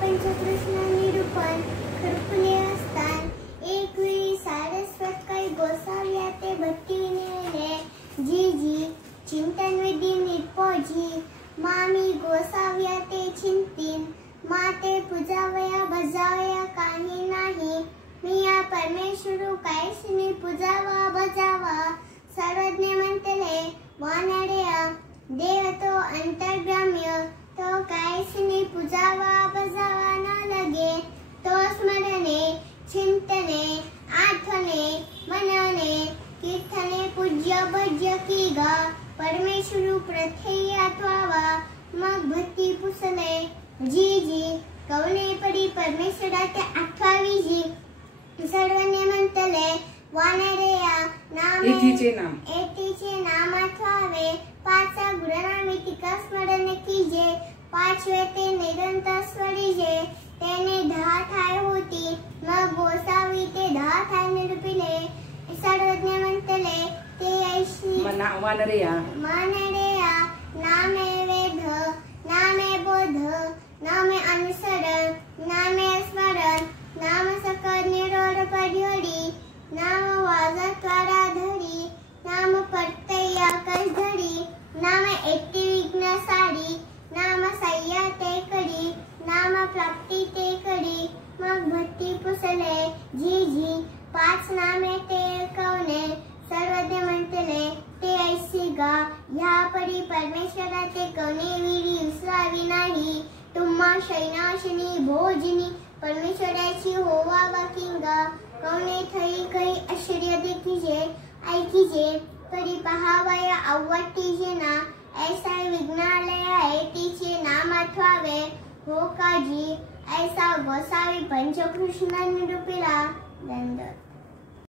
पंचकृष्ण निरूपण खरपुले असतान एक वेळी सारस्वत काही गोसाव्या ते भट्टी नेले जी जी चिंतन विधी निर्पोजी मामी गोसाव्या ते चिंतीन माते पूजावया भजावया काही नाही मिया परमेश्वरू कायसिनी पूजावा भजावा सर्वज्ञ म्हणतले वानड्या देव तो अंतर्ग्राम्य तो कायसिनी पूजावा भजावा न लगे तो स्मरणे चिंतने आठवणे मनने कीर्तने पूज्य भज्य की गा परमेश्वरू प्रथेय आठवावा मग भक्ती पुसले जी जी कवने पडी परमेश्वराचे आठवावी जी सर्वज्ञ म्हणतले वानरेया नाम एतीचे नाम आठवावे पाचा गुरुनामी टीका स्मरण कीजे पाचवे ते निरंतर स्वरीजे तेने 10 ठाय होती मग गोसावी ते 10 ठाय निरूपिले सर्वज्ञ म्हणतले ते ऐशी वानरेया नामे वेद नामे बोध नामे अनुसरण नामे स्मरण नाम सकळ निरोध परिहरी नाम वाजत्वारा धरी नाम परतया कसधरी नाम एती विघ्न सारी नाम सय्या ते करी नाम प्राप्ती ते करी मग भट्टी पुसले जी जी 5 नामे ते कवने सर्वज्ञ म्हणतले ते ऐसी गा ह्या परी परमेश्वराचे कवने विरी विसरावी नाही तुम्हा शैनाशिनी भोजिनी परमेश्वराची होवा वाकिंगा कवने थई काही आश्चर्य देखीजे ऐकीजे परी पहावया आवटीजे ना ऐसा विघ्नालय आहे तिचे नाम आठवावे हो काजी ऐसा गोसावी पंचकृष्ण निरूपिला दंड